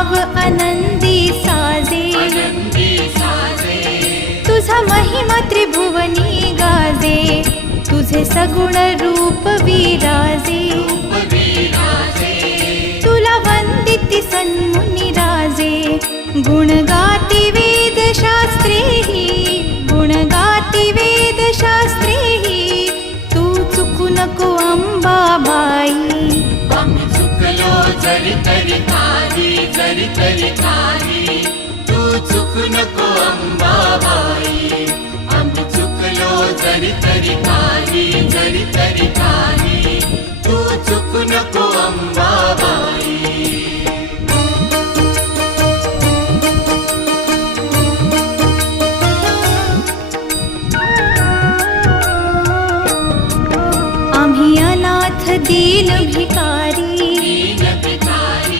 नाव आनंदी साजे, तुझा महिमा त्रिभुवनी गाजे, तुझे सगुण रूप विराजे, तुला वंदिती सन्मुनी राजे, गुण गाती वेद शास्त्रेहि, गुण गाती वेद शास्त्रेहि, तू चुकू नको अंबाबाई. आम्ही चुकलो जरी तरी काही, तू चुकू नको अंबाबाई. आम्ही चुकलो जरी तरी काही, तू चुकू नको अंबाबाई.